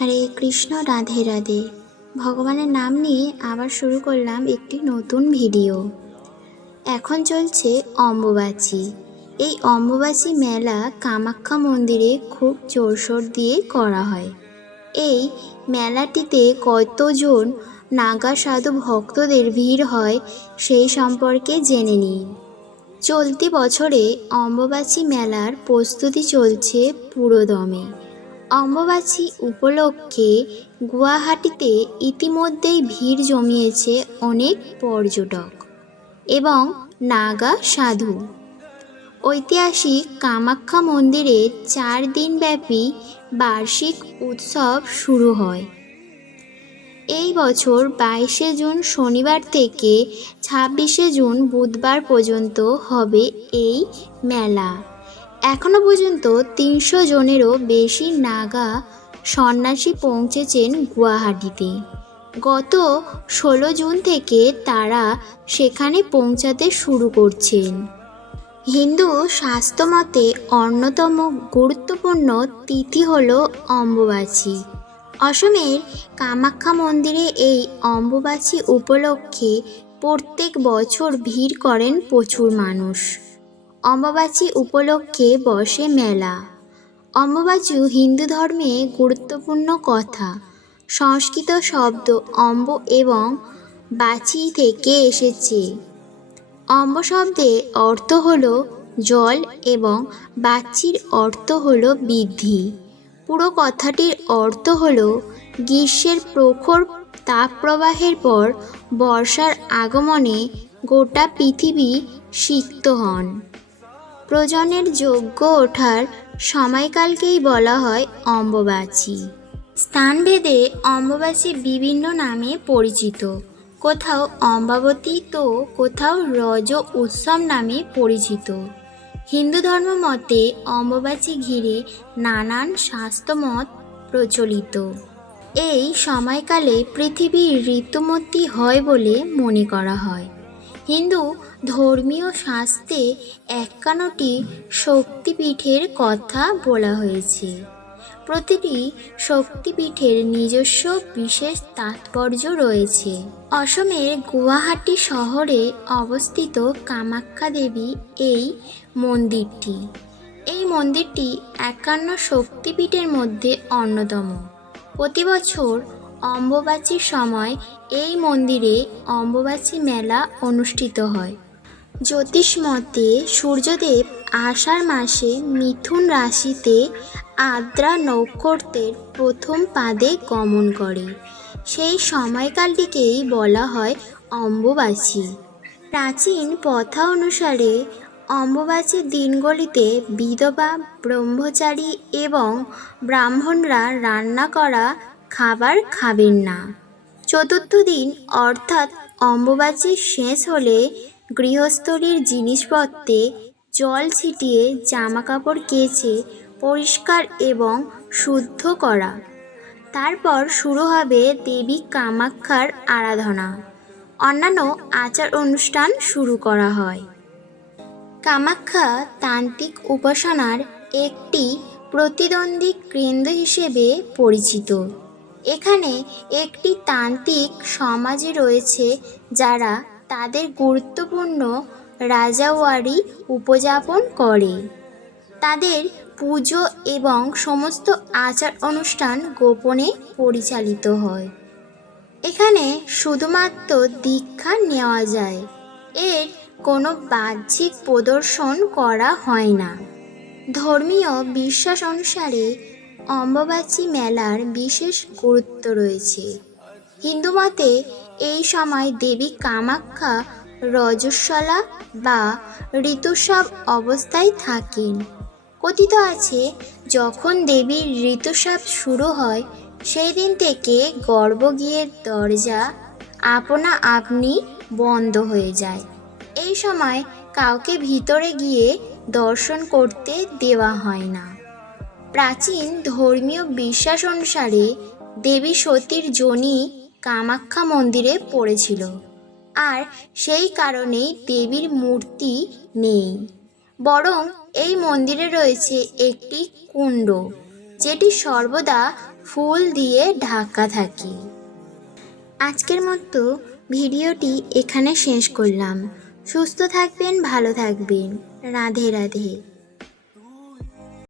হরে কৃষ্ণ, রাধে রাধে। ভগবানের নাম নিয়ে আবার শুরু করলাম একটি নতুন ভিডিও। এখন চলছে অম্বুবাচী। এই অম্বুবাচী মেলা কামাখ্যা মন্দিরে খুব জোরসোর দিয়ে করা হয়। এই মেলাটিতে কতজন নাগা সাধু ভক্তদের ভিড় হয় সেই সম্পর্কে জেনে নিন। চলতি বছরে অম্বুবাচী মেলার প্রস্তুতি চলছে পুরোদমে। অম্বুবাচী উপলক্ষে গুয়াহাটিতে ইতিমধ্যেই ভিড় জমিয়েছে অনেক পর্যটক এবং নাগা সাধু। ঐতিহাসিক কামাখ্যা মন্দিরে চার দিনব্যাপী বার্ষিক উৎসব শুরু হয়। এই বছর বাইশে জুন শনিবার থেকে ছাব্বিশে জুন বুধবার পর্যন্ত হবে এই মেলা। এখনও পর্যন্ত তিনশো জনেরও বেশি নাগা সন্ন্যাসী পৌঁছেছেন গুয়াহাটিতে। গত ষোলো জুন থেকে তারা সেখানে পৌঁছাতে শুরু করছেন। হিন্দু স্বাস্থ্যমতে অন্যতম গুরুত্বপূর্ণ তিথি হল অম্বুবাচী। অসমের কামাখ্যা মন্দিরে এই অম্বুবাচী উপলক্ষে প্রত্যেক বছর ভিড় করেন প্রচুর মানুষ। অম্বুবাচী উপলক্ষে বসে মেলা। অম্বুবাচী হিন্দু ধর্মে গুরুত্বপূর্ণ কথা। সংস্কৃত শব্দ অম্ব এবং বাচি থেকে এসেছে। অম্ব শব্দের অর্থ হল জল এবং বাচ্চির অর্থ হল বৃদ্ধি। পুরো কথাটির অর্থ হল গ্রীষ্মের প্রখর তাপপ্রবাহের পর বর্ষার আগমনে গোটা পৃথিবী সিক্ত হন। প্রজনের যোগ্য ওঠার সময়কালকেই বলা হয় অম্বুবাচী। স্থানভেদে অম্বুবাচী বিভিন্ন নামে পরিচিত। কোথাও অম্বাবতী তো কোথাও রজ উৎসব নামে পরিচিত। হিন্দু ধর্ম মতে অম্বুবাচী ঘিরে নানান শাস্ত্রমত প্রচলিত। এই সময়কালে পৃথিবী ঋতুমতী হয় বলে মনে করা হয়। হিন্দু ধর্মীয় শাস্ত্রে একান্নটি শক্তিপীঠের কথা বলা হয়েছে। প্রতিটি শক্তিপীঠের নিজস্ব বিশেষ তাৎপর্য রয়েছে। অসমের গুয়াহাটি শহরে অবস্থিত কামাখ্যা দেবী এই মন্দিরটি। এই মন্দিরটি একান্ন শক্তিপীঠের মধ্যে অন্যতম। প্রতি বছর অম্বুবাচীর সময় এই মন্দিরে অম্বুবাচী মেলা অনুষ্ঠিত হয়। জ্যোতিষমতে সূর্যদেব আষাঢ় মাসে মিথুন রাশিতে আদ্রা নক্ষত্রের প্রথম পাদে গমন করে। সেই সময়কালটিকেই বলা হয় অম্বুবাচী। প্রাচীন প্রথা অনুসারে অম্বুবাচীর দিনগুলিতে বিধবা, ব্রহ্মচারী এবং ব্রাহ্মণরা রান্না করা খাবার খাবেন না। চতুর্থ দিন, অর্থাৎ অম্বুবাচী শেষ হলে গৃহস্থলীর জিনিসপত্রে জল ছিটিয়ে জামাকাপড় কেচে পরিষ্কার এবং শুদ্ধ করা। তারপর শুরু হবে দেবী কামাখ্যার আরাধনা। অন্যান্য আচার অনুষ্ঠান শুরু করা হয়। কামাখ্যা তান্ত্রিক উপাসনার একটি প্রতিদ্বন্দ্বী কেন্দ্র হিসেবে পরিচিত। এখানে একটি তান্ত্রিক সমাজে রয়েছে যারা তাদের গুরুত্বপূর্ণ রাজাওয়ারি উপযাপন করে। তাদের পুজো এবং সমস্ত আচার অনুষ্ঠান গোপনে পরিচালিত হয়। এখানে শুধুমাত্র দীক্ষা নেওয়া যায়। এর কোনো বাহ্যিক প্রদর্শন করা হয় না। ধর্মীয় বিশ্বাস অনুসারে অম্বুবাচী মেলার বিশেষ গুরুত্ব রয়েছে। হিন্দু মতে, এই সময় দেবী কামাখ্যা, রজস্বলা বা ঋতুস্রাব অবস্থায় থাকেন। কথিত আছে, যখন দেবীর ঋতুস্রাব শুরু হয়, সেই দিন থেকে গর্ভগৃহের দরজা আপনা আপনি বন্ধ হয়ে যায়। এই সময় কাউকে ভিতরে গিয়ে দর্শন করতে দেওয়া হয় না। প্রাচীন ধর্মীয় বিশ্বাস অনুসারে দেবী সতীর যোনি কামাখ্যা মন্দিরে পড়েছিল। আর সেই কারণেই দেবীর মূর্তি নেই। বরং এই মন্দিরে রয়েছে একটি কুণ্ড, যেটি সর্বদা ফুল দিয়ে ঢাকা থাকে। আজকের মতো ভিডিওটি এখানে শেষ করলাম। সুস্থ থাকবেন, ভালো থাকবেন। রাধে রাধে।